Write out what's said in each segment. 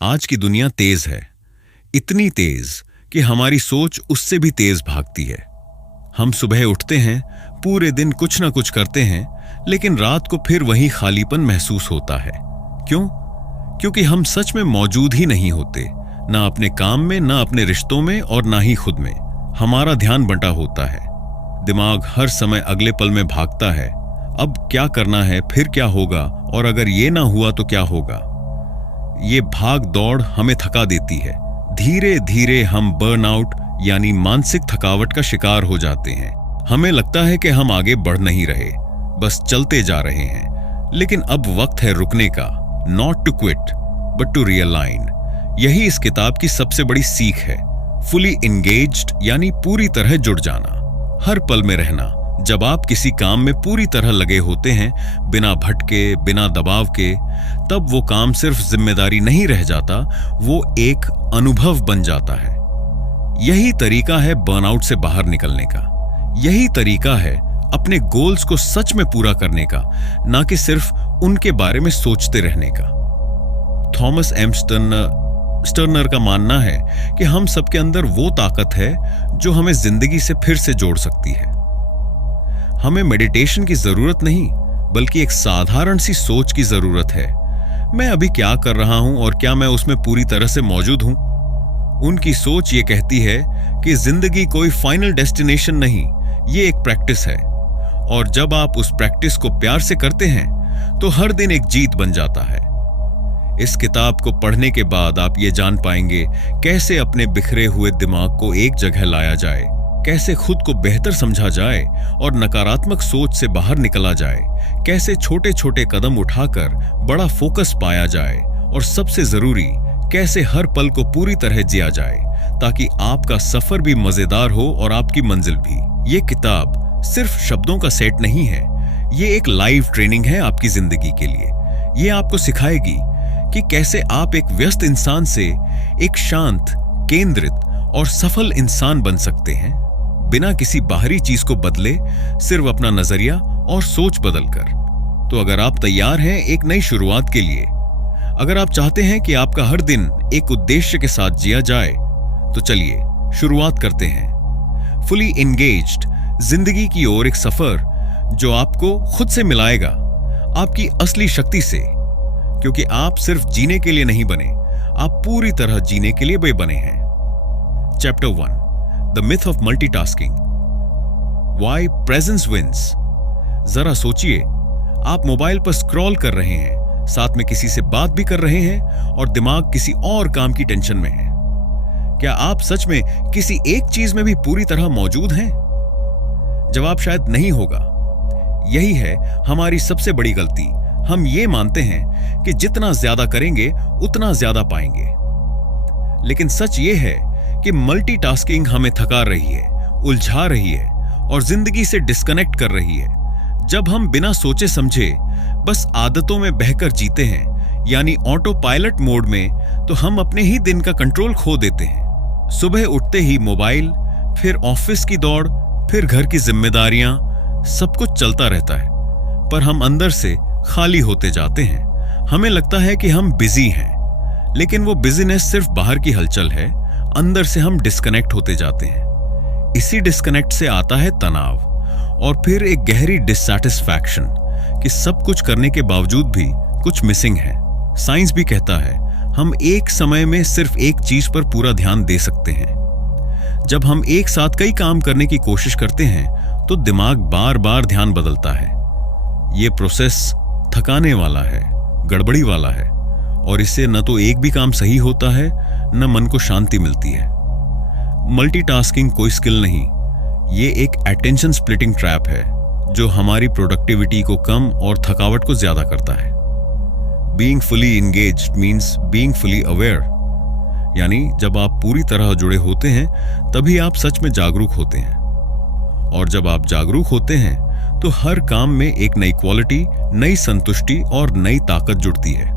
आज की दुनिया तेज है, इतनी तेज कि हमारी सोच उससे भी तेज भागती है। हम सुबह उठते हैं, पूरे दिन कुछ ना कुछ करते हैं, लेकिन रात को फिर वही खालीपन महसूस होता है। क्यों? क्योंकि हम सच में मौजूद ही नहीं होते, ना अपने काम में, ना अपने रिश्तों में और ना ही खुद में। हमारा ध्यान बंटा होता है। दिमाग हर समय अगले पल में भागता है। अब क्या करना है, फिर क्या होगा, और अगर ये ना हुआ तो क्या होगा। ये भाग दौड़ हमें थका देती है। धीरे धीरे हम बर्नआउट यानी मानसिक थकावट का शिकार हो जाते हैं। हमें लगता है कि हम आगे बढ़ नहीं रहे, बस चलते जा रहे हैं। लेकिन अब वक्त है रुकने का। Not to quit but to realign. यही इस किताब की सबसे बड़ी सीख है। फुली एंगेज्ड यानी पूरी तरह जुड़ जाना, हर पल में रहना। जब आप किसी काम में पूरी तरह लगे होते हैं, बिना भटके, बिना दबाव के, तब वो काम सिर्फ जिम्मेदारी नहीं रह जाता, वो एक अनुभव बन जाता है। यही तरीका है बर्नआउट से बाहर निकलने का। यही तरीका है अपने गोल्स को सच में पूरा करने का, ना कि सिर्फ उनके बारे में सोचते रहने का। थॉमस एम स्टर्नर का मानना है कि हम सबके अंदर वो ताकत है जो हमें जिंदगी से फिर से जोड़ सकती है। हमें मेडिटेशन की जरूरत नहीं, बल्कि एक साधारण सी सोच की जरूरत है। मैं अभी क्या कर रहा हूं और क्या मैं उसमें पूरी तरह से मौजूद हूं? उनकी सोच ये कहती है कि जिंदगी कोई फाइनल डेस्टिनेशन नहीं, ये एक प्रैक्टिस है। और जब आप उस प्रैक्टिस को प्यार से करते हैं तो हर दिन एक जीत बन जाता है। इस किताब को पढ़ने के बाद आप ये जान पाएंगे कैसे अपने बिखरे हुए दिमाग को एक जगह लाया जाए, कैसे खुद को बेहतर समझा जाए और नकारात्मक सोच से बाहर निकला जाए, कैसे छोटे छोटे कदम उठाकर बड़ा फोकस पाया जाए, और सबसे जरूरी, कैसे हर पल को पूरी तरह जिया जाए ताकि आपका सफर भी मजेदार हो और आपकी मंजिल भी। ये किताब सिर्फ शब्दों का सेट नहीं है, ये एक लाइव ट्रेनिंग है आपकी जिंदगी के लिए। ये आपको सिखाएगी कि कैसे आप एक व्यस्त इंसान से एक शांत, केंद्रित और सफल इंसान बन सकते हैं, बिना किसी बाहरी चीज को बदले, सिर्फ अपना नजरिया और सोच बदलकर। तो अगर आप तैयार हैं एक नई शुरुआत के लिए, अगर आप चाहते हैं कि आपका हर दिन एक उद्देश्य के साथ जिया जाए, तो चलिए शुरुआत करते हैं। फुली एंगेज्ड जिंदगी की ओर एक सफर जो आपको खुद से मिलाएगा, आपकी असली शक्ति से। क्योंकि आप सिर्फ जीने के लिए नहीं बने, आप पूरी तरह जीने के लिए भी बने हैं। Chapter 1, the myth of multitasking, why presence wins. जरा सोचिए, आप मोबाइल पर स्क्रॉल कर रहे हैं, साथ में किसी से बात भी कर रहे हैं और दिमाग किसी और काम की टेंशन में है। क्या आप सच में किसी एक चीज में भी पूरी तरह मौजूद हैं? जवाब शायद नहीं होगा। यही है हमारी सबसे बड़ी गलती। हम ये मानते हैं कि जितना ज्यादा करेंगे उतना ज्यादा पाएंगे। लेकिन सच ये है कि मल्टीटास्किंग हमें थका रही है, उलझा रही है और जिंदगी से डिस्कनेक्ट कर रही है। जब हम बिना सोचे समझे बस आदतों में बहकर जीते हैं, यानी ऑटो पायलट मोड में, तो हम अपने ही दिन का कंट्रोल खो देते हैं। सुबह उठते ही मोबाइल, फिर ऑफिस की दौड़, फिर घर की जिम्मेदारियां, सब कुछ चलता रहता है, पर हम अंदर से खाली होते जाते हैं। हमें लगता है कि हम बिजी हैं, लेकिन वो बिजीनेस सिर्फ बाहर की हलचल है, अंदर से हम डिस्कनेक्ट होते जाते हैं। इसी डिस्कनेक्ट से आता है तनाव और फिर एक गहरी डिससैटिस्फैक्शन कि सब कुछ करने के बावजूद भी कुछ मिसिंग है। साइंस भी कहता है हम एक समय में सिर्फ एक चीज पर पूरा ध्यान दे सकते हैं। जब हम एक साथ कई काम करने की कोशिश करते हैं तो दिमाग बार बार ध्यान बदलता है। ये प्रोसेस थकाने वाला है, गड़बड़ी वाला है, और इससे न तो एक भी काम सही होता है, न मन को शांति मिलती है। मल्टीटास्किंग कोई स्किल नहीं, ये एक अटेंशन स्प्लिटिंग ट्रैप है जो हमारी प्रोडक्टिविटी को कम और थकावट को ज्यादा करता है। Being fully engaged means being fully aware, यानी जब आप पूरी तरह जुड़े होते हैं तभी आप सच में जागरूक होते हैं। और जब आप जागरूक होते हैं तो हर काम में एक नई क्वालिटी, नई संतुष्टि और नई ताकत जुड़ती है।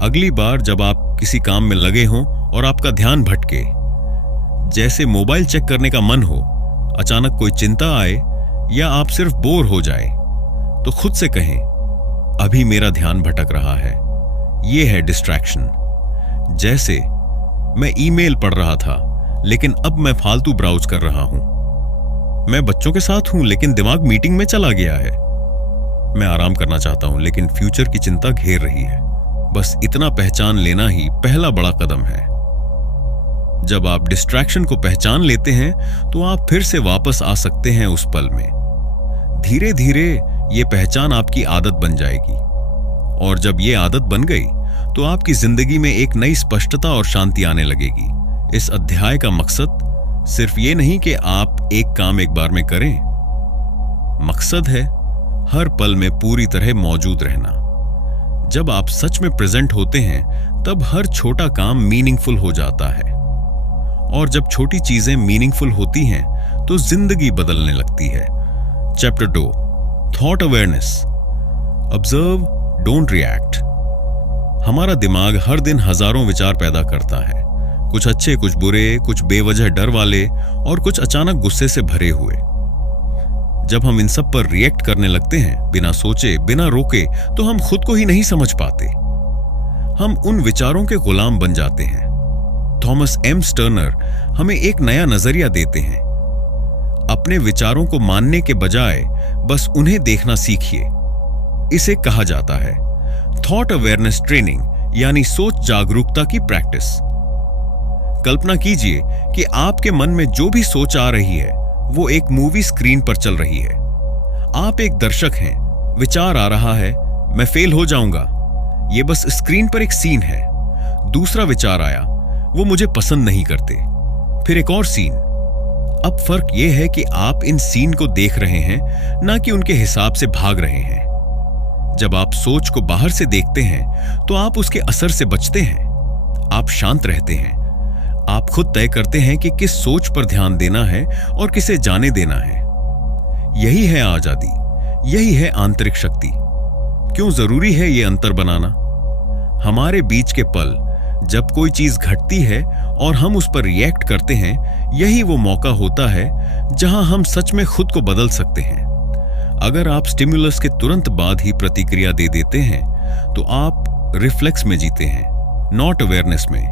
अगली बार जब आप किसी काम में लगे हों और आपका ध्यान भटके, जैसे मोबाइल चेक करने का मन हो, अचानक कोई चिंता आए या आप सिर्फ बोर हो जाए, तो खुद से कहें, अभी मेरा ध्यान भटक रहा है। ये है डिस्ट्रैक्शन। जैसे मैं ईमेल पढ़ रहा था लेकिन अब मैं फालतू ब्राउज कर रहा हूं। मैं बच्चों के साथ हूं लेकिन दिमाग मीटिंग में चला गया है। मैं आराम करना चाहता हूं लेकिन फ्यूचर की चिंता घेर रही है। बस इतना पहचान लेना ही पहला बड़ा कदम है। जब आप डिस्ट्रैक्शन को पहचान लेते हैं तो आप फिर से वापस आ सकते हैं उस पल में। धीरे धीरे ये पहचान आपकी आदत बन जाएगी और जब ये आदत बन गई तो आपकी जिंदगी में एक नई स्पष्टता और शांति आने लगेगी। इस अध्याय का मकसद सिर्फ ये नहीं कि आप एक काम एक बार में करें। मकसद है हर पल में पूरी तरह मौजूद रहना। जब आप सच में प्रेजेंट होते हैं तब हर छोटा काम मीनिंगफुल हो जाता है और जब छोटी चीजें मीनिंगफुल होती हैं तो जिंदगी बदलने लगती है। Chapter 2 thought awareness. Observe, don't react. हमारा दिमाग हर दिन हजारों विचार पैदा करता है, कुछ अच्छे, कुछ बुरे, कुछ बेवजह डर वाले और कुछ अचानक गुस्से से भरे हुए। जब हम इन सब पर रिएक्ट करने लगते हैं बिना सोचे, बिना रोके, तो हम खुद को ही नहीं समझ पाते। हम उन विचारों के गुलाम बन जाते हैं। थॉमस एम स्टर्नर हमें एक नया नजरिया देते हैं। अपने विचारों को मानने के बजाय बस उन्हें देखना सीखिए। इसे कहा जाता है थॉट अवेयरनेस ट्रेनिंग, यानी सोच जागरूकता की प्रैक्टिस। कल्पना कीजिए कि आपके मन में जो भी सोच आ रही है वो एक मूवी स्क्रीन पर चल रही है। आप एक दर्शक हैं, विचार आ रहा है, मैं फेल हो जाऊंगा। ये बस स्क्रीन पर एक सीन है। दूसरा विचार आया, वो मुझे पसंद नहीं करते। फिर एक और सीन। अब फर्क यह है कि आप इन सीन को देख रहे हैं, ना कि उनके हिसाब से भाग रहे हैं। जब आप सोच को बाहर से देखते हैं तो आप उसके असर से बचते हैं। आप शांत रहते हैं। आप खुद तय करते हैं कि किस सोच पर ध्यान देना है और किसे जाने देना है। यही है आजादी, यही है आंतरिक शक्ति। क्यों जरूरी है ये अंतर बनाना? हमारे बीच के पल, जब कोई चीज घटती है और हम उस पर रिएक्ट करते हैं, यही वो मौका होता है जहां हम सच में खुद को बदल सकते हैं। अगर आप स्टिमुलस के तुरंत बाद ही प्रतिक्रिया दे देते हैं तो आप रिफ्लेक्स में जीते हैं, नॉट अवेयरनेस में।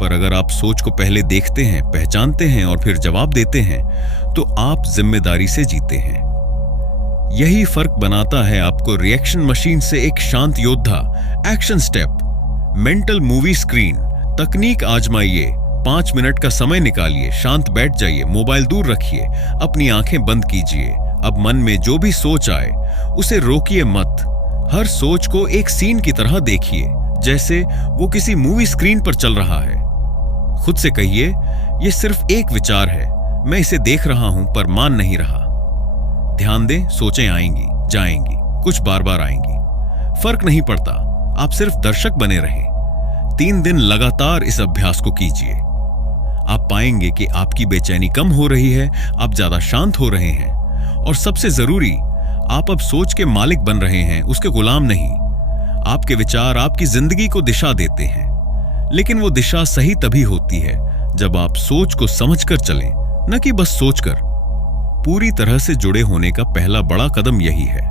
पर अगर आप सोच को पहले देखते हैं, पहचानते हैं और फिर जवाब देते हैं तो आप जिम्मेदारी से जीते हैं। यही फर्क बनाता है आपको रिएक्शन मशीन से एक शांत योद्धा। Action step, mental movie screen तकनीक आजमाइए। 5 मिनट का समय निकालिए, शांत बैठ जाइए, मोबाइल दूर रखिए, अपनी आंखें बंद कीजिए। अब मन में जो भी सोच आए उसे रोकिए मत। हर सोच को एक सीन की तरह देखिए, जैसे वो किसी मूवी स्क्रीन पर चल रहा है। खुद से कहिए, ये सिर्फ एक विचार है, मैं इसे देख रहा हूं पर मान नहीं रहा। ध्यान दें, सोचें आएंगी, जाएंगी, कुछ बार बार आएंगी, फर्क नहीं पड़ता। आप सिर्फ दर्शक बने रहें। 3 दिन लगातार इस अभ्यास को कीजिए। आप पाएंगे कि आपकी बेचैनी कम हो रही है, आप ज्यादा शांत हो रहे हैं और सबसे जरूरी, आप अब सोच के मालिक बन रहे हैं, उसके गुलाम नहीं। आपके विचार आपकी जिंदगी को दिशा देते हैं, लेकिन वो दिशा सही तभी होती है जब आप सोच को समझकर चलें, न कि बस सोचकर। पूरी तरह से जुड़े होने का पहला बड़ा कदम यही है,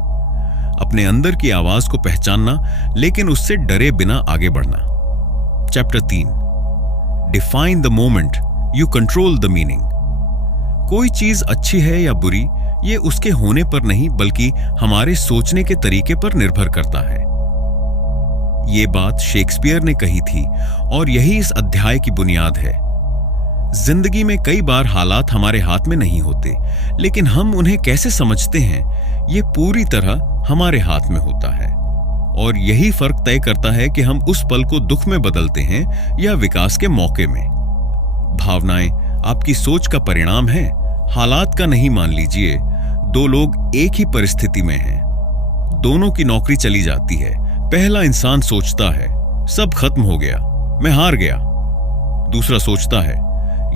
अपने अंदर की आवाज को पहचानना, लेकिन उससे डरे बिना आगे बढ़ना। Chapter 3 define the moment, you control the meaning. कोई चीज अच्छी है या बुरी, ये उसके होने पर नहीं बल्कि हमारे सोचने के तरीके पर निर्भर करता है। ये बात शेक्सपियर ने कही थी और यही इस अध्याय की बुनियाद है। जिंदगी में कई बार हालात हमारे हाथ में नहीं होते, लेकिन हम उन्हें कैसे समझते हैं ये पूरी तरह हमारे हाथ में होता है। और यही फर्क तय करता है कि हम उस पल को दुख में बदलते हैं या विकास के मौके में। भावनाएं आपकी सोच का परिणाम है, हालात का नहीं। मान लीजिए 2 लोग एक ही परिस्थिति में हैं, दोनों की नौकरी चली जाती है। पहला इंसान सोचता है सब खत्म हो गया, मैं हार गया। दूसरा सोचता है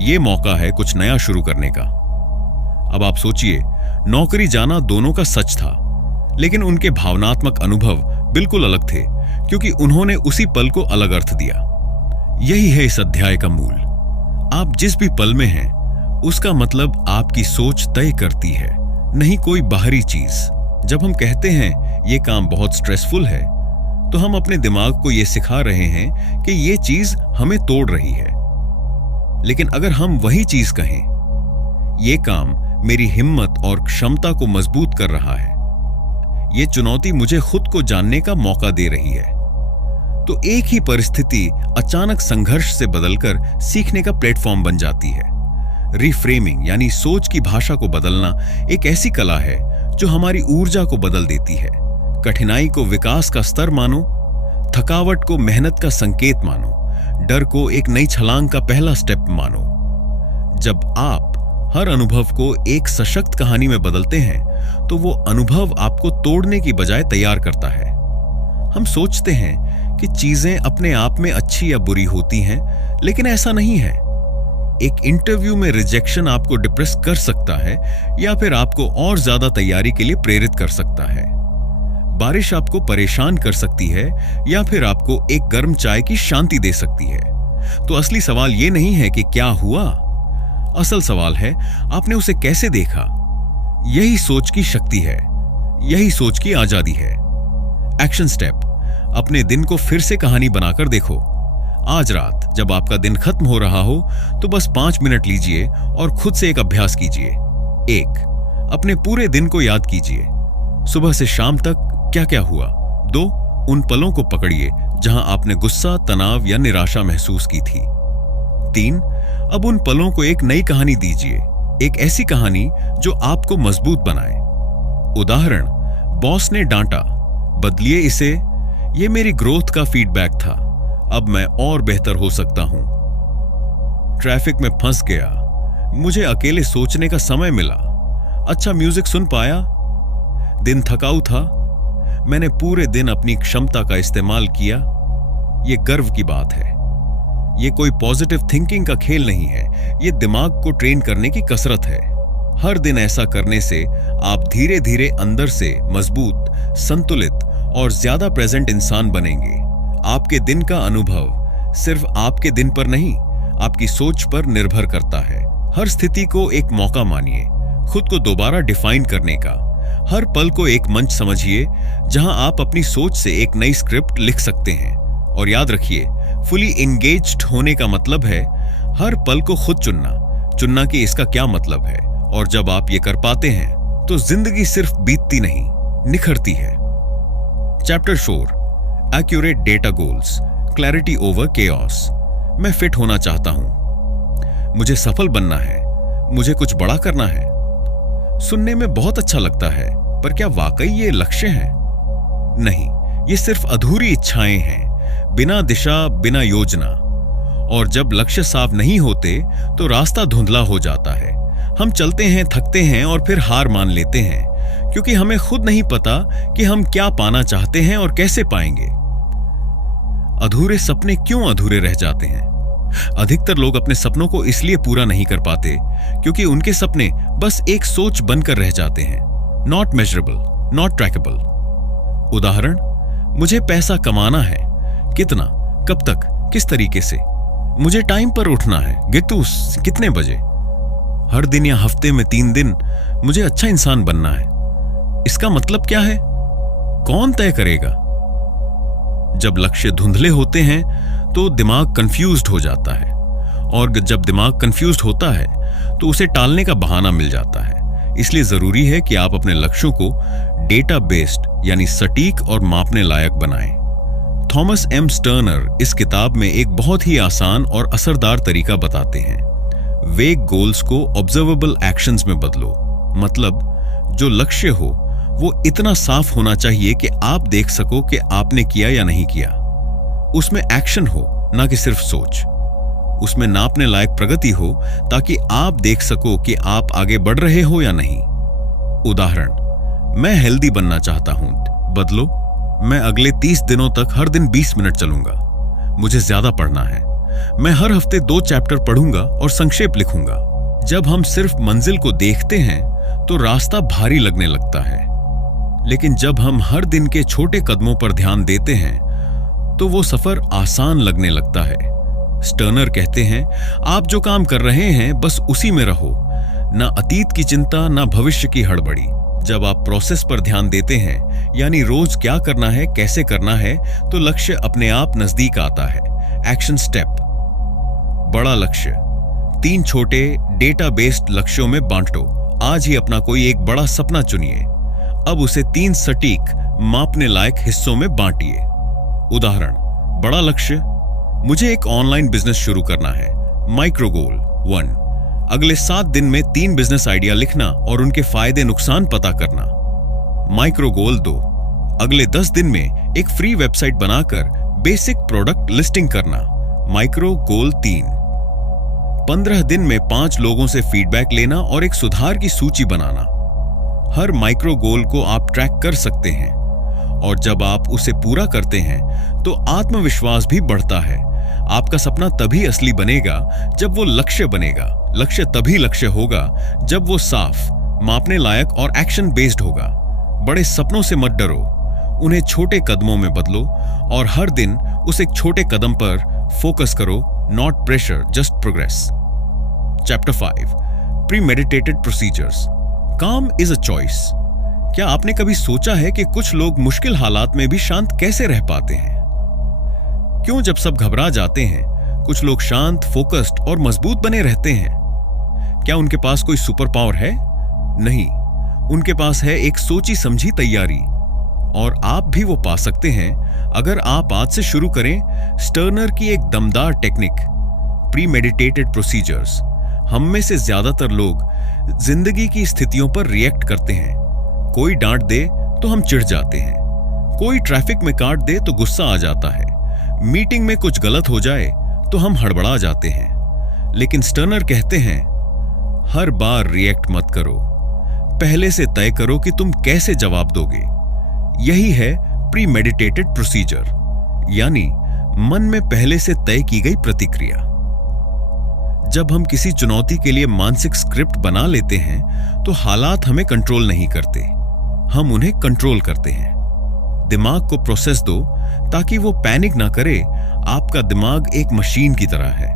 ये मौका है कुछ नया शुरू करने का। अब आप सोचिए, नौकरी जाना दोनों का सच था, लेकिन उनके भावनात्मक अनुभव बिल्कुल अलग थे, क्योंकि उन्होंने उसी पल को अलग अर्थ दिया। यही है इस अध्याय का मूल। आप जिस भी पल में हैं, उसका मतलब आपकी सोच तय करती है, नहीं कोई बाहरी चीज। जब हम कहते हैं ये काम बहुत स्ट्रेसफुल है, तो हम अपने दिमाग को यह सिखा रहे हैं कि यह चीज हमें तोड़ रही है। लेकिन अगर हम वही चीज कहें, यह काम मेरी हिम्मत और क्षमता को मजबूत कर रहा है, यह चुनौती मुझे खुद को जानने का मौका दे रही है, तो एक ही परिस्थिति अचानक संघर्ष से बदलकर सीखने का प्लेटफॉर्म बन जाती है। रिफ्रेमिंग यानी सोच की भाषा को बदलना एक ऐसी कला है जो हमारी ऊर्जा को बदल देती है। कठिनाई को विकास का स्तर मानो, थकावट को मेहनत का संकेत मानो, डर को एक नई छलांग का पहला स्टेप मानो। जब आप हर अनुभव को एक सशक्त कहानी में बदलते हैं तो वो अनुभव आपको तोड़ने की बजाय तैयार करता है। हम सोचते हैं कि चीजें अपने आप में अच्छी या बुरी होती हैं, लेकिन ऐसा नहीं है। एक इंटरव्यू में रिजेक्शन आपको डिप्रेस कर सकता है या फिर आपको और ज्यादा तैयारी के लिए प्रेरित कर सकता है। बारिश आपको परेशान कर सकती है या फिर आपको एक गर्म चाय की शांति दे सकती है। तो असली सवाल यह नहीं है कि क्या हुआ, असल सवाल है आपने उसे कैसे देखा। यही सोच की शक्ति है, यही सोच की आजादी है। एक्शन स्टेप, अपने दिन को फिर से कहानी बनाकर देखो। आज रात जब आपका दिन खत्म हो रहा हो तो बस 5 मिनट लीजिए और खुद से एक अभ्यास कीजिए। 1, अपने पूरे दिन को याद कीजिए, सुबह से शाम तक क्या क्या हुआ। 2, उन पलों को पकड़िए जहां आपने गुस्सा, तनाव या निराशा महसूस की थी। 3, अब उन पलों को एक नई कहानी दीजिए, एक ऐसी कहानी जो आपको मजबूत बनाए। उदाहरण, बॉस ने डांटा, बदलिए इसे, यह मेरी ग्रोथ का फीडबैक था, अब मैं और बेहतर हो सकता हूं। ट्रैफिक में फंस गया, मुझे अकेले सोचने का समय मिला, अच्छा म्यूजिक सुन पाया। दिन थकाऊ था, मैंने पूरे दिन अपनी क्षमता का इस्तेमाल किया। यह गर्व की बात है। यह कोई पॉजिटिव थिंकिंग का खेल नहीं है, यह दिमाग को ट्रेन करने की कसरत है। हर दिन ऐसा करने से आप धीरे धीरे अंदर से मजबूत, संतुलित और ज्यादा प्रेजेंट इंसान बनेंगे। आपके दिन का अनुभव सिर्फ आपके दिन पर नहीं, आपकी सोच पर निर्भर करता है। हर स्थिति को एक मौका मानिए, खुद को दोबारा डिफाइन करने का। हर पल को एक मंच समझिए जहां आप अपनी सोच से एक नई स्क्रिप्ट लिख सकते हैं। और याद रखिए, फुली एंगेज्ड होने का मतलब है हर पल को खुद चुनना कि इसका क्या मतलब है। और जब आप ये कर पाते हैं तो जिंदगी सिर्फ बीतती नहीं, निखरती है। Chapter 4, accurate data goals, clarity over chaos. मैं फिट होना चाहता हूं, मुझे सफल बनना है, मुझे कुछ बड़ा करना है। सुनने में बहुत अच्छा लगता है, पर क्या वाकई ये लक्ष्य है? नहीं, ये सिर्फ अधूरी इच्छाएं हैं, बिना दिशा, बिना योजना। और जब लक्ष्य साफ नहीं होते तो रास्ता धुंधला हो जाता है। हम चलते हैं, थकते हैं और फिर हार मान लेते हैं, क्योंकि हमें खुद नहीं पता कि हम क्या पाना चाहते हैं और कैसे पाएंगे। अधूरे सपने क्यों अधूरे रह जाते हैं? अधिकतर लोग अपने सपनों को इसलिए पूरा नहीं कर पाते क्योंकि उनके सपने बस एक सोच बनकर रह जाते हैं, नॉट मेजरेबल, नॉट ट्रैकेबल। उदाहरण, मुझे पैसा कमाना है, कितना, कब तक, किस तरीके से। मुझे टाइम पर उठना है, गेतु कितने बजे। हर दिन या हफ्ते में 3 दिन मुझे अच्छा इंसान बनना है। इसका मतलब क्या है? कौन तय करेगा? जब लक्ष्य धुंधले होते हैं तो दिमाग कंफ्यूज्ड हो जाता है, और जब दिमाग कंफ्यूज्ड होता है तो उसे टालने का बहाना मिल जाता है। इसलिए जरूरी है कि आप अपने लक्ष्यों को डेटा बेस्ड यानी सटीक और मापने लायक बनाएं। थॉमस एम स्टर्नर इस किताब में एक बहुत ही आसान और असरदार तरीका बताते हैं। वेग गोल्स को ऑब्जर्वेबल एक्शंस में बदलो। मतलब, जो लक्ष्य हो वो इतना साफ होना चाहिए कि आप देख सको कि आपने किया या नहीं किया। उसमें एक्शन हो, ना कि सिर्फ सोच। उसमें नापने लायक प्रगति हो ताकि आप देख सको कि आप आगे बढ़ रहे हो या नहीं। उदाहरण, मैं हेल्दी बनना चाहता हूं, बदलो, मैं अगले 30 दिनों तक हर दिन 20 मिनट चलूंगा। मुझे ज्यादा पढ़ना है, मैं हर हफ्ते 2 चैप्टर पढ़ूंगा और संक्षेप लिखूंगा। जब हम सिर्फ मंजिल को देखते हैं तो रास्ता भारी लगने लगता है, लेकिन जब हम हर दिन के छोटे कदमों पर ध्यान देते हैं तो वो सफर आसान लगने लगता है। स्टर्नर कहते हैं, आप जो काम कर रहे हैं बस उसी में रहो, ना अतीत की चिंता, ना भविष्य की हड़बड़ी। जब आप प्रोसेस पर ध्यान देते हैं, यानी रोज क्या करना है, कैसे करना है, तो लक्ष्य अपने आप नजदीक आता है। Action step. बड़ा लक्ष्य 3 छोटे डेटा बेस्ड लक्ष्यों में बांटो। आज ही अपना कोई एक बड़ा सपना चुनिए। अब उसे 3 सटीक मापने लायक हिस्सों में बांटिए। उदाहरण, बड़ा लक्ष्य, मुझे एक ऑनलाइन बिजनेस शुरू करना है। माइक्रो गोल 1, अगले 7 दिन में 3 बिजनेस आइडिया लिखना और उनके फायदे नुकसान पता करना। माइक्रो गोल 2, अगले 10 दिन में एक फ्री वेबसाइट बनाकर बेसिक प्रोडक्ट लिस्टिंग करना। माइक्रो गोल 3, 15 दिन में 5 लोगों से फीडबैक लेना और एक सुधार की सूची बनाना। हर माइक्रो गोल को आप ट्रैक कर सकते हैं और जब आप उसे पूरा करते हैं तो आत्मविश्वास भी बढ़ता है। आपका सपना तभी असली बनेगा जब वो लक्ष्य बनेगा। लक्ष्य तभी लक्ष्य होगा जब वो साफ, मापने लायक और एक्शन बेस्ड होगा। बड़े सपनों से मत डरो, उन्हें छोटे कदमों में बदलो और हर दिन उस एक छोटे कदम पर फोकस करो। Not pressure, just progress. Chapter 5, premeditated procedures. Calm is a choice. क्या आपने कभी सोचा है कि कुछ लोग मुश्किल हालात में भी शांत कैसे रह पाते हैं? क्यों जब सब घबरा जाते हैं कुछ लोग शांत, फोकस्ड और मजबूत बने रहते हैं? क्या उनके पास कोई सुपर पावर है? नहीं, उनके पास है एक सोची समझी तैयारी। और आप भी वो पा सकते हैं अगर आप आज से शुरू करें स्टर्नर की एक दमदार टेक्निक, प्रीमेडिटेटेड प्रोसीजर्स। हम में से ज्यादातर लोग जिंदगी की स्थितियों पर रिएक्ट करते हैं। कोई डांट दे तो हम चिढ़ जाते हैं, कोई ट्रैफिक में काट दे तो गुस्सा आ जाता है, मीटिंग में कुछ गलत हो जाए तो हम हड़बड़ा जाते हैं। लेकिन स्टर्नर कहते हैं, हर बार रिएक्ट मत करो, पहले से तय करो कि तुम कैसे जवाब दोगे। यही है प्रीमेडिटेटेड प्रोसीजर, यानी मन में पहले से तय की गई प्रतिक्रिया। जब हम किसी चुनौती के लिए मानसिक स्क्रिप्ट बना लेते हैं तो हालात हमें कंट्रोल नहीं करते, हम उन्हें कंट्रोल करते हैं। दिमाग को प्रोसेस दो ताकि वो पैनिक ना करे। आपका दिमाग एक मशीन की तरह है।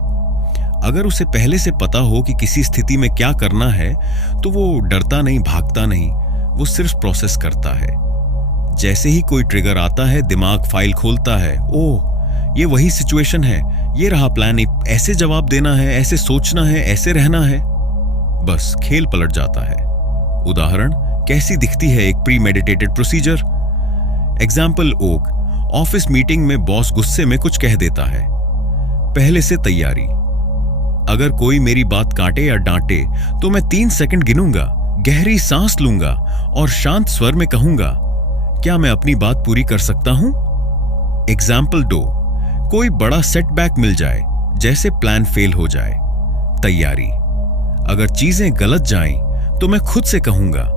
अगर उसे पहले से पता हो कि किसी स्थिति में क्या करना है तो वो डरता नहीं, भागता नहीं, वो सिर्फ प्रोसेस करता है। जैसे ही कोई ट्रिगर आता है दिमाग फाइल खोलता है, ओह ये वही सिचुएशन है, ये रहा प्लान, ऐसे जवाब देना है, ऐसे सोचना है, ऐसे रहना है। बस खेल पलट जाता है। उदाहरण, कैसी दिखती है एक premeditated procedure? Example okay, office meeting में बॉस गुस्से में कुछ कह देता है। पहले से तैयारी, अगर कोई मेरी बात काटे या डांटे तो मैं 3 सेकंड गिनूंगा, गहरी सांस लूंगा और शांत स्वर में कहूंगा, क्या मैं अपनी बात पूरी कर सकता हूं? एग्जाम्पल 2, कोई बड़ा सेटबैक मिल जाए, जैसे प्लान फेल हो जाए। तैयारी, अगर चीजें गलत जाएं तो मैं खुद से कहूंगा,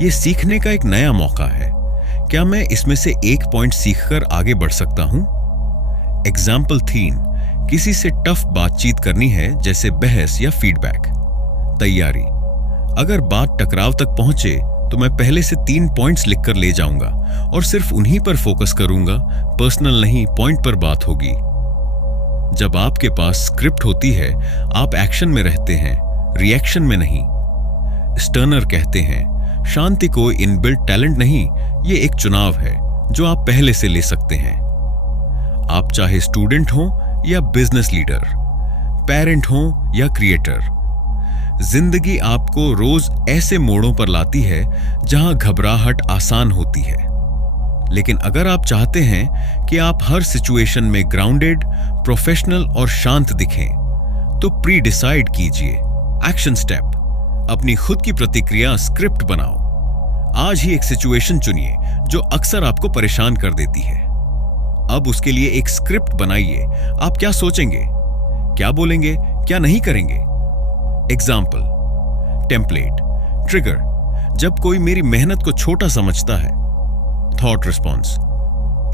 यह सीखने का एक नया मौका है, क्या मैं इसमें से एक पॉइंट सीखकर आगे बढ़ सकता हूं? एग्जाम्पल 3, किसी से टफ बातचीत करनी है, जैसे बहस या फीडबैक। तैयारी, अगर बात टकराव तक पहुंचे तो मैं पहले से 3 पॉइंट्स लिखकर ले जाऊंगा और सिर्फ उन्हीं पर फोकस करूंगा, पर्सनल नहीं, पॉइंट पर बात होगी। जब आपके पास स्क्रिप्ट होती है आप एक्शन में रहते हैं, रिएक्शन में नहीं। स्टर्नर कहते हैं, शांति कोई इनबिल्ट टैलेंट नहीं, ये एक चुनाव है जो आप पहले से ले सकते हैं। आप चाहे स्टूडेंट हो या बिजनेस लीडर, पेरेंट हो या क्रिएटर, जिंदगी आपको रोज ऐसे मोड़ों पर लाती है जहां घबराहट आसान होती है। लेकिन अगर आप चाहते हैं कि आप हर सिचुएशन में ग्राउंडेड, प्रोफेशनल और शांत दिखें, तो प्री डिसाइड कीजिए। एक्शन स्टेप, अपनी खुद की प्रतिक्रिया स्क्रिप्ट बनाओ। आज ही एक सिचुएशन चुनिए जो अक्सर आपको परेशान कर देती है। अब उसके लिए एक स्क्रिप्ट बनाइए। आप क्या सोचेंगे, क्या बोलेंगे, क्या नहीं करेंगे। एग्जाम्पल, टेम्पलेट, ट्रिगर, जब कोई मेरी मेहनत को छोटा समझता है। थॉट रिस्पॉन्स,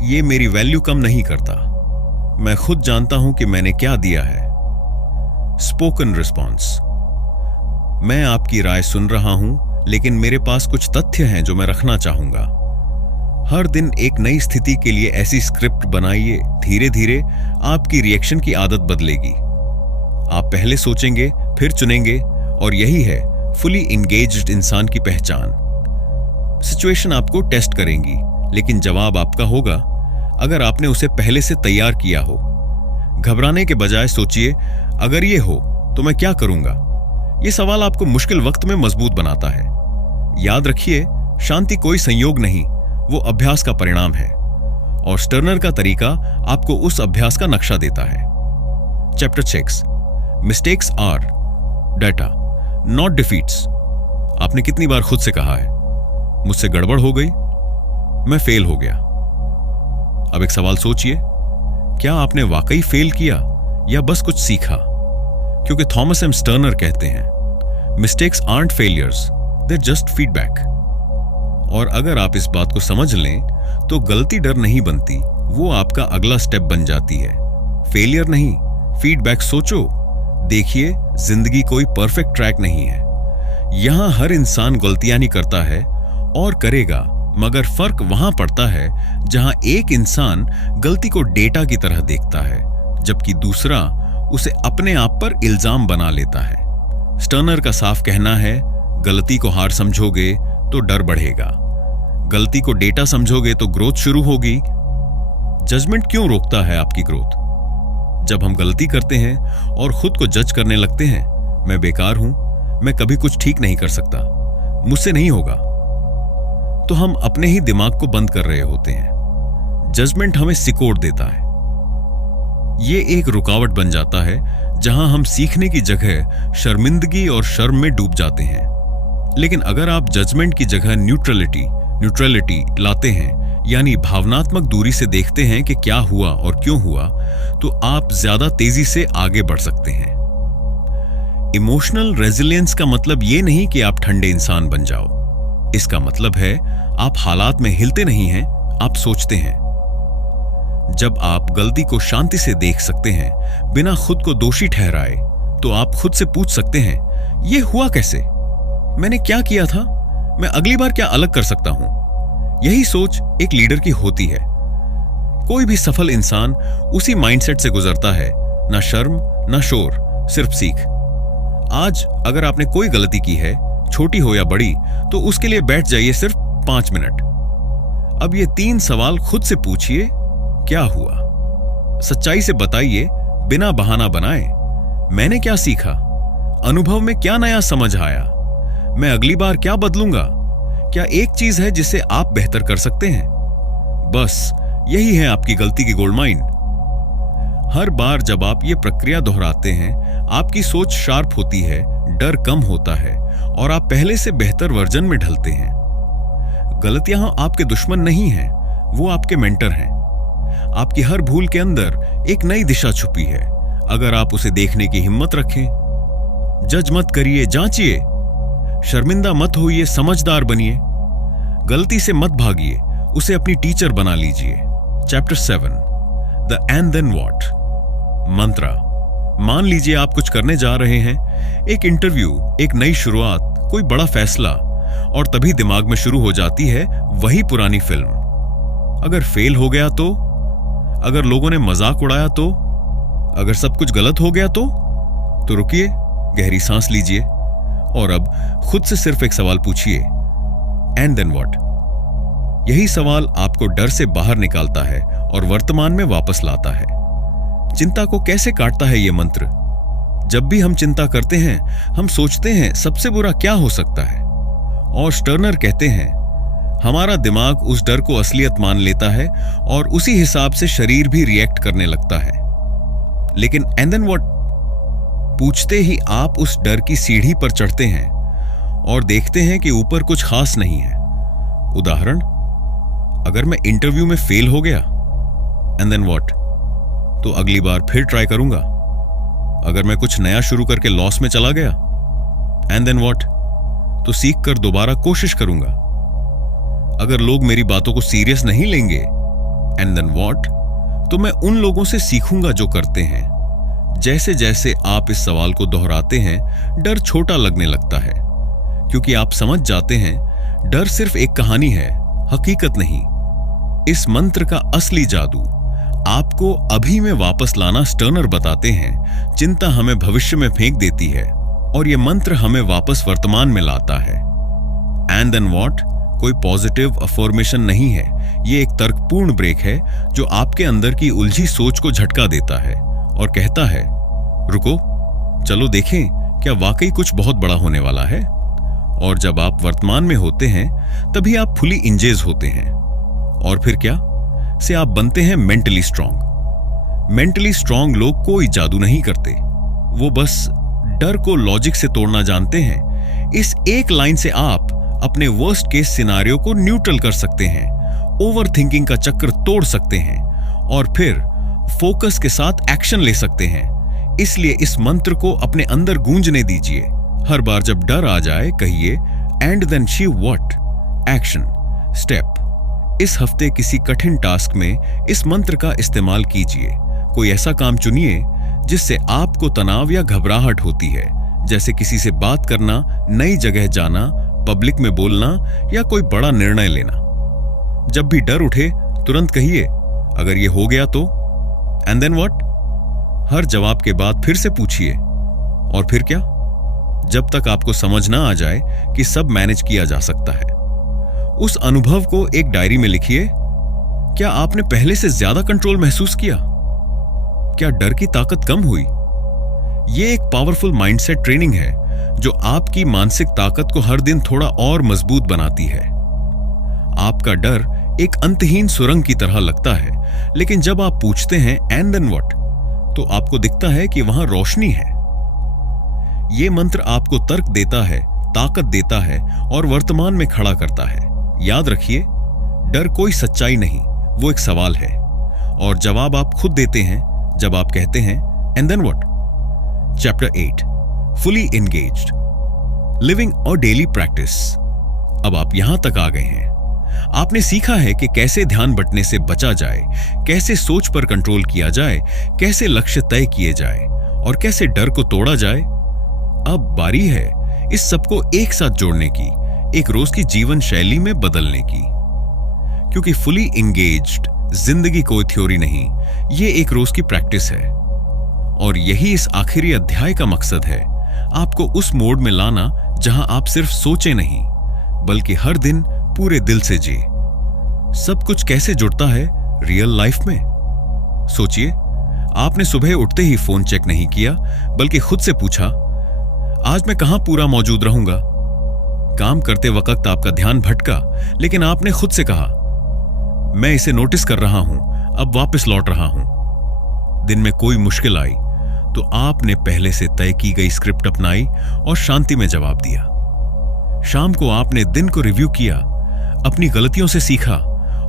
ये मेरी वैल्यू कम नहीं करता, मैं खुद जानता हूं कि मैंने क्या दिया है। स्पोकन रिस्पॉन्स, मैं आपकी राय सुन रहा हूं लेकिन मेरे पास कुछ तथ्य हैं जो मैं रखना चाहूंगा। हर दिन एक नई स्थिति के लिए ऐसी स्क्रिप्ट बनाइए। धीरे धीरे आपकी रिएक्शन की आदत बदलेगी। आप पहले सोचेंगे, फिर चुनेंगे, और यही है फुली इंगेज्ड इंसान की पहचान। सिचुएशन आपको टेस्ट करेंगी, लेकिन जवाब आपका होगा अगर आपने उसे पहले से तैयार किया हो। घबराने के बजाय सोचिए, अगर ये हो तो मैं क्या करूंगा। यह सवाल आपको मुश्किल वक्त में मजबूत बनाता है। याद रखिए, शांति कोई संयोग नहीं, वो अभ्यास का परिणाम है, और स्टर्नर का तरीका आपको उस अभ्यास का नक्शा देता है। Chapter 6, mistakes are data not defeats. आपने कितनी बार खुद से कहा है, मुझसे गड़बड़ हो गई, मैं फेल हो गया। अब एक सवाल सोचिए, क्या आपने वाकई फेल किया या बस कुछ सीखा? क्योंकि थॉमस एम स्टर्नर कहते हैं, mistakes aren't failures, they're just feedback. और अगर आप इस बात को समझ लें तो गलती डर नहीं बनती, वो आपका अगला स्टेप बन जाती है। फेलियर नहीं, फीडबैक सोचो। देखिए, जिंदगी कोई परफेक्ट ट्रैक नहीं है। यहां हर इंसान गलतियां नहीं करता है और करेगा, मगर फर्क वहां पड़ता है जहां एक इंसान गलती को डेटा की तरह देखता है, जबकि दूसरा उसे अपने आप पर इल्जाम बना लेता है। स्टर्नर का साफ कहना है, गलती को हार समझोगे तो डर बढ़ेगा, गलती को डेटा समझोगे तो ग्रोथ शुरू होगी। जजमेंट क्यों रोकता है आपकी ग्रोथ? जब हम गलती करते हैं और खुद को जज करने लगते हैं, मैं बेकार हूं, मैं कभी कुछ ठीक नहीं कर सकता, मुझसे नहीं होगा, तो हम अपने ही दिमाग को बंद कर रहे होते हैं। जजमेंट हमें सिकोड़ देता है। ये एक रुकावट बन जाता है जहां हम सीखने की जगह शर्मिंदगी और शर्म में डूब जाते हैं। लेकिन अगर आप जजमेंट की जगह न्यूट्रलिटी लाते हैं, यानी भावनात्मक दूरी से देखते हैं कि क्या हुआ और क्यों हुआ, तो आप ज्यादा तेजी से आगे बढ़ सकते हैं। इमोशनल रेजिलियंस का मतलब ये नहीं कि आप ठंडे इंसान बन जाओ। इसका मतलब है आप हालात में हिलते नहीं हैं, आप सोचते हैं। जब आप गलती को शांति से देख सकते हैं, बिना खुद को दोषी ठहराए, तो आप खुद से पूछ सकते हैं, यह हुआ कैसे? मैंने क्या किया था? मैं अगली बार क्या अलग कर सकता हूं? यही सोच एक लीडर की होती है। कोई भी सफल इंसान उसी माइंडसेट से गुजरता है, ना शर्म ना शोर, सिर्फ सीख। आज अगर आपने कोई गलती की है, छोटी हो या बड़ी, तो उसके लिए बैठ जाइए सिर्फ 5 मिनट। अब ये 3 सवाल खुद से पूछिए, क्या हुआ? सच्चाई से बताइए, बिना बहाना बनाए। मैंने क्या सीखा? अनुभव में क्या नया समझ आया? मैं अगली बार क्या बदलूंगा? क्या एक चीज है जिसे आप बेहतर कर सकते हैं? बस यही है आपकी गलती की गोल्डमाइन। हर बार जब आप ये प्रक्रिया दोहराते हैं, आपकी सोच शार्प होती है, डर कम होता है और आप पहले से बेहतर वर्जन में ढलते हैं। गलतियां आपके दुश्मन नहीं हैं, वो आपके मेंटर हैं। आपकी हर भूल के अंदर एक नई दिशा छुपी है, अगर आप उसे देखने की हिम्मत रखें। जज मत करिए, जांचिए। शर्मिंदा मत होइए, समझदार बनिए। गलती से मत भागिए, उसे अपनी टीचर बना लीजिए। Chapter 7, the and then what mantra. मान लीजिए आप कुछ करने जा रहे हैं, एक इंटरव्यू, एक नई शुरुआत, कोई बड़ा फैसला, और तभी दिमाग में शुरू हो जाती है वही पुरानी फिल्म। अगर फेल हो गया तो? अगर लोगों ने मजाक उड़ाया तो? अगर सब कुछ गलत हो गया तो रुकिए, गहरी सांस लीजिए और अब खुद से सिर्फ एक सवाल पूछिए, एंड देन व्हाट? यही सवाल आपको डर से बाहर निकालता है और वर्तमान में वापस लाता है। चिंता को कैसे काटता है ये मंत्र? जब भी हम चिंता करते हैं, हम सोचते हैं सबसे बुरा क्या हो सकता है, और स्टर्नर कहते हैं हमारा दिमाग उस डर को असलियत मान लेता है और उसी हिसाब से शरीर भी रिएक्ट करने लगता है। लेकिन एंड देन व्हाट पूछते ही आप उस डर की सीढ़ी पर चढ़ते हैं और देखते हैं कि ऊपर कुछ खास नहीं है। उदाहरण, अगर मैं इंटरव्यू में फेल हो गया, एंड देन व्हाट? तो अगली बार फिर ट्राई करूंगा। अगर मैं कुछ नया शुरू करके लॉस में चला गया, एंड देन व्हाट? तो सीख कर दोबारा कोशिश करूंगा। अगर लोग मेरी बातों को सीरियस नहीं लेंगे, एंड देन व्हाट? तो मैं उन लोगों से सीखूंगा जो करते हैं। जैसे जैसे आप इस सवाल को दोहराते हैं, डर छोटा लगने लगता है, क्योंकि आप समझ जाते हैं डर सिर्फ एक कहानी है, हकीकत नहीं। इस मंत्र का असली जादू आपको अभी में वापस लाना स्टर्नर बताते हैं। चिंता हमें भविष्य में फेंक देती है और यह मंत्र हमें वापस वर्तमान में लाता है। एंड देन व्हाट कोई पॉजिटिव अफर्मेशन नहीं है, ये एक तर्कपूर्ण ब्रेक है जो आपके अंदर की उलझी सोच को झटका देता है और कहता है, रुको, चलो देखें क्या वाकई कुछ बहुत बड़ा होने वाला है। और जब आप वर्तमान में होते हैं तभी आप फुली इंगेज होते हैं। और फिर क्या से आप बनते हैं मेंटली स्ट्रांग। मेंटली स्ट्रांग लोग कोई जादू नहीं करते, वो बस डर को लॉजिक से तोड़ना जानते हैं। इस एक लाइन से आप अपने वर्स्ट केस सिनारियो को न्यूट्रल कर सकते हैं, ओवर थिंकिंग का चक्र तोड़ सकते हैं और फिर फोकस के साथ एक्शन ले सकते हैं। इसलिए इस मंत्र को अपने अंदर गूंजने दीजिए। हर बार जब डर आ जाए कहिए, and then achieve what? Action step. इस हफ्ते किसी कठिन टास्क में इस मंत्र का इस्तेमाल कीजिए। कोई ऐसा काम चुनिए जिससे आपको तनाव या घबराहट होती है, जैसे किसी से बात करना, नई जगह जाना, पब्लिक में बोलना या कोई बड़ा निर्णय लेना। जब भी डर उठे तुरंत कहिए, अगर ये हो गया तो? And then what? हर जवाब के बाद फिर से पूछिए, और फिर क्या? जब तक आपको समझ ना आ जाए कि सब मैनेज किया जा सकता है। उस अनुभव को एक डायरी में लिखिए। क्या आपने पहले से ज्यादा कंट्रोल महसूस किया? क्या डर की ताकत कम हुई? यह एक पावरफुल माइंडसेट ट्रेनिंग है जो आपकी मानसिक ताकत को हर दिन थोड़ा और मजबूत बनाती है। आपका डर एक अंतहीन सुरंग की तरह लगता है, लेकिन जब आप पूछते हैं एंड देन व्हाट, तो आपको दिखता है कि वहां रोशनी है। यह मंत्र आपको तर्क देता है, ताकत देता है और वर्तमान में खड़ा करता है। याद रखिए, डर कोई सच्चाई नहीं, वो एक सवाल है और जवाब आप खुद देते हैं जब आप कहते हैं and then what. Chapter 8 fully engaged, living और डेली प्रैक्टिस। अब आप यहां तक आ गए हैं। आपने सीखा है कि कैसे ध्यान बंटने से बचा जाए, कैसे सोच पर कंट्रोल किया जाए, कैसे लक्ष्य तय किए जाए और कैसे डर को तोड़ा जाए। अब बारी है इस सबको एक साथ जोड़ने की, एक रोज की जीवन शैली में बदलने की। क्योंकि फुली एंगेज्ड जिंदगी कोई थ्योरी नहीं, ये एक रोज की प्रैक्टिस है। और यही इस आखिरी अध्याय का मकसद है, आपको उस मोड में लाना जहां आप सिर्फ सोचे नहीं बल्कि हर दिन पूरे दिल से जिए। सब कुछ कैसे जुड़ता है रियल लाइफ में? सोचिए, आपने सुबह उठते ही फोन चेक नहीं किया बल्कि खुद से पूछा, आज मैं कहां पूरा मौजूद रहूंगा? काम करते वक्त आपका ध्यान भटका, लेकिन आपने खुद से कहा, मैं इसे नोटिस कर रहा हूं, अब वापस लौट रहा हूं। दिन में कोई मुश्किल आई तो आपने पहले से तय की गई स्क्रिप्ट अपनाई और शांति में जवाब दिया। शाम को आपने दिन को रिव्यू किया, अपनी गलतियों से सीखा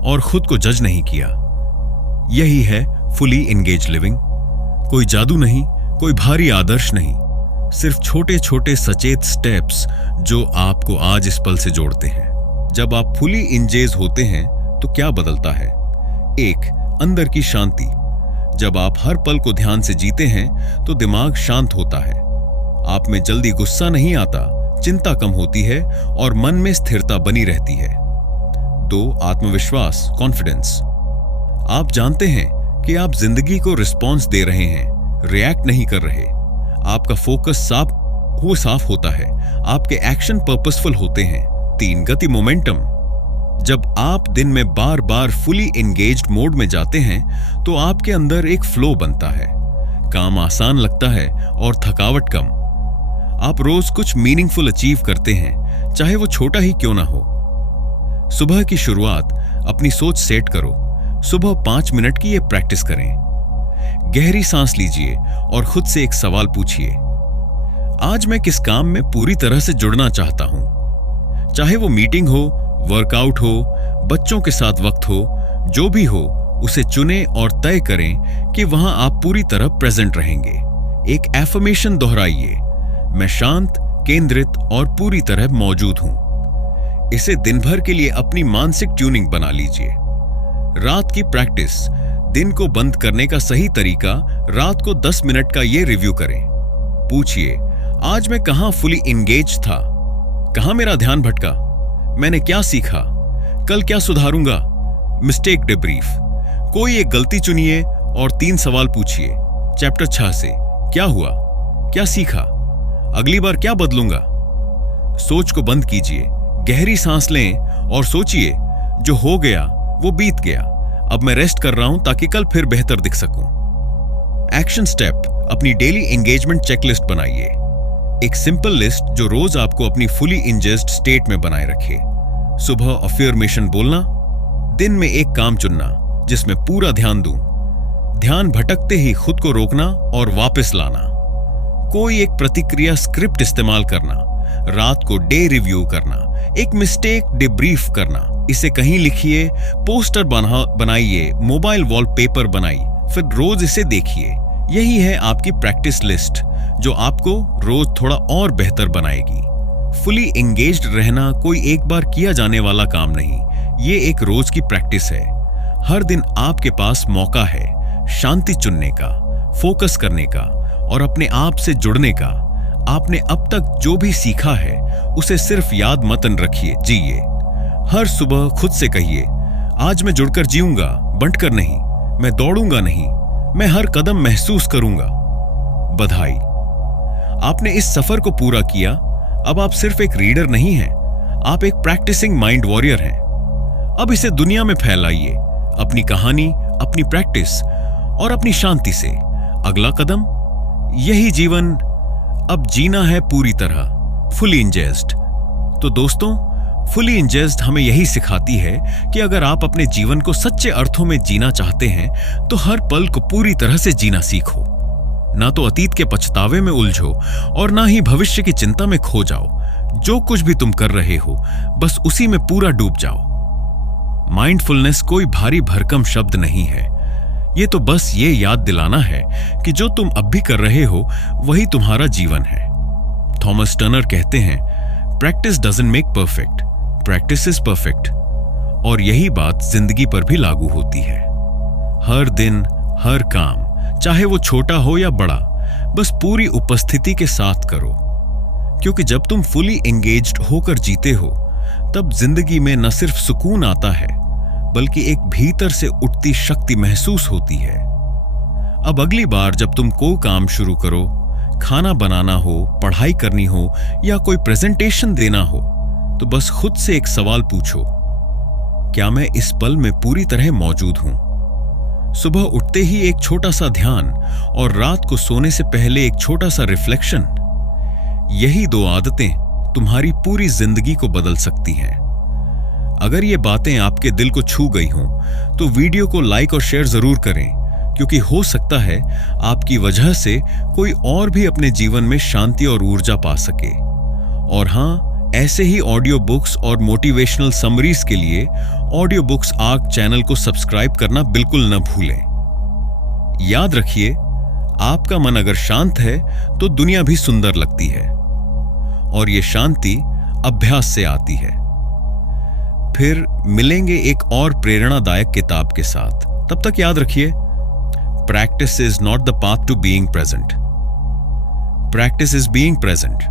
और खुद को जज नहीं किया। यही है फुली एंगेज लिविंग। कोई जादू नहीं, कोई भारी आदर्श नहीं, सिर्फ छोटे छोटे सचेत स्टेप्स जो आपको आज इस पल से जोड़ते हैं। जब आप फुली एंगेज होते हैं तो क्या बदलता है? एक, अंदर की शांति। जब आप हर पल को ध्यान से जीते हैं तो दिमाग शांत होता है। आप में जल्दी गुस्सा नहीं आता, चिंता कम होती है और मन में स्थिरता बनी रहती है। 2, आत्मविश्वास, कॉन्फिडेंस। आप जानते हैं कि आप जिंदगी को रिस्पॉन्स दे रहे हैं, रिएक्ट नहीं कर रहे। आपका फोकस साफ होता है, आपके एक्शन पर्पसफुल होते हैं। 3, गति, मोमेंटम। जब आप दिन में बार बार फुली एंगेज्ड मोड में जाते हैं तो आपके अंदर एक फ्लो बनता है, काम आसान लगता है और थकावट कम। आप रोज कुछ मीनिंगफुल अचीव करते हैं, चाहे वो छोटा ही क्यों ना हो। सुबह की शुरुआत अपनी सोच सेट करो। सुबह 5 मिनट की ये प्रैक्टिस करें। गहरी सांस लीजिए और खुद से एक सवाल पूछिए, आज मैं किस काम में पूरी तरह से जुड़ना चाहता हूं? चाहे वो मीटिंग हो, वर्कआउट हो, बच्चों के साथ वक्त हो, जो भी हो, उसे चुनें और तय करें कि वहां आप पूरी तरह प्रेजेंट रहेंगे। एक एफर्मेशन दोहराइए, मैं शांत, केंद्रित और पूरी तरह मौजूद हूं। इसे दिन भर के लिए अपनी मानसिक ट्यूनिंग बना लीजिए। रात की प्रैक्टिस, दिन को बंद करने का सही तरीका, रात को 10 मिनट का ये रिव्यू करें। पूछिए, आज मैं कहां फुली एंगेज था? कहां मेरा ध्यान भटका? मैंने क्या सीखा? कल क्या सुधारूंगा? मिस्टेक डिब्रीफ। कोई एक गलती चुनिए और 3 सवाल पूछिए। चैप्टर 6 से, क्या हुआ, क्या सीखा, अगली बार क्या बदलूंगा? सोच को बंद कीजिए, गहरी सांस लें और सोचिए, जो हो गया वो बीत गया, अब मैं रेस्ट कर रहा हूं ताकि कल फिर बेहतर दिख सकूं। एक्शन स्टेप, अपनी डेली एंगेजमेंट चेकलिस्ट बनाइए। एक सिंपल लिस्ट जो रोज आपको अपनी फुली इंजेस्ड स्टेट में बनाए रखे। सुबह अफर्मेशन बोलना, दिन में एक काम चुनना जिसमें पूरा ध्यान दूं, ध्यान भटकते ही खुद को रोकना और वापस लाना, कोई एक प्रतिक्रिया स्क्रिप्ट इस्तेमाल करना, रात को डे रिव्यू करना, एक मिस्टेक डिब्रीफ करना, इसे कहीं लिखिए, पोस्टर बनाइए, मोबाइल वॉलपेपर बनाइए, फिर रोज इसे देखिए। यही है आपकी प्रैक्टिस लिस्ट जो आपको रोज थोड़ा और बेहतर बनाएगी। फुली एंगेज्ड रहना कोई एक बार किया जाने वाला काम नहीं, ये एक रोज की प्रैक्टिस है। हर दिन आपके पास मौका है शांति चुनने का, फोकस करने का और अपने आप से जुड़ने का। आपने अब तक जो भी सीखा है उसे सिर्फ याद मतन रखिए, जिए। हर सुबह खुद से कहिए, आज मैं जुड़कर जीऊंगा, बंटकर नहीं। मैं दौड़ूंगा नहीं, मैं हर कदम महसूस करूंगा। बधाई, आपने इस सफर को पूरा किया। अब आप सिर्फ एक रीडर नहीं हैं, आप एक प्रैक्टिसिंग माइंड वॉरियर हैं। अब इसे दुनिया में फैलाइए, अपनी कहानी, अपनी प्रैक्टिस और अपनी शांति से। अगला कदम, यही जीवन अब जीना है पूरी तरह, फुली इंजेस्ड। तो दोस्तों, फुली इंजेस्ड हमें यही सिखाती है कि अगर आप अपने जीवन को सच्चे अर्थों में जीना चाहते हैं तो हर पल को पूरी तरह से जीना सीखो। ना तो अतीत के पछतावे में उलझो और ना ही भविष्य की चिंता में खो जाओ। जो कुछ भी तुम कर रहे हो बस उसी में पूरा डूब जाओ। माइंडफुलनेस कोई भारी भरकम शब्द नहीं है, ये तो बस ये याद दिलाना है कि जो तुम अब भी कर रहे हो वही तुम्हारा जीवन है। थॉमस टर्नर कहते हैं, practice doesn't make perfect, practice is perfect. और यही बात जिंदगी पर भी लागू होती है। हर दिन, हर काम, चाहे वो छोटा हो या बड़ा, बस पूरी उपस्थिति के साथ करो। क्योंकि जब तुम फुली एंगेज्ड होकर जीते हो तब जिंदगी में न सिर्फ सुकून आता है बल्कि एक भीतर से उठती शक्ति महसूस होती है। अब अगली बार जब तुम कोई काम शुरू करो, खाना बनाना हो, पढ़ाई करनी हो या कोई प्रेजेंटेशन देना हो, तो बस खुद से एक सवाल पूछो, क्या मैं इस पल में पूरी तरह मौजूद हूं? सुबह उठते ही एक छोटा सा ध्यान और रात को सोने से पहले एक छोटा सा रिफ्लेक्शन, यही दो आदतें तुम्हारी पूरी जिंदगी को बदल सकती हैं। अगर ये बातें आपके दिल को छू गई हों तो वीडियो को लाइक और शेयर जरूर करें, क्योंकि हो सकता है आपकी वजह से कोई और भी अपने जीवन में शांति और ऊर्जा पा सके। और हां, ऐसे ही ऑडियो बुक्स और मोटिवेशनल समरीज के लिए ऑडियो बुक्स आर्क चैनल को सब्सक्राइब करना बिल्कुल न भूलें। याद रखिए, आपका मन अगर शांत है तो दुनिया भी सुंदर लगती है, और ये शांति अभ्यास से आती है। फिर मिलेंगे एक और प्रेरणादायक किताब के साथ। तब तक याद रखिए, practice is not the path to being present, practice is being present.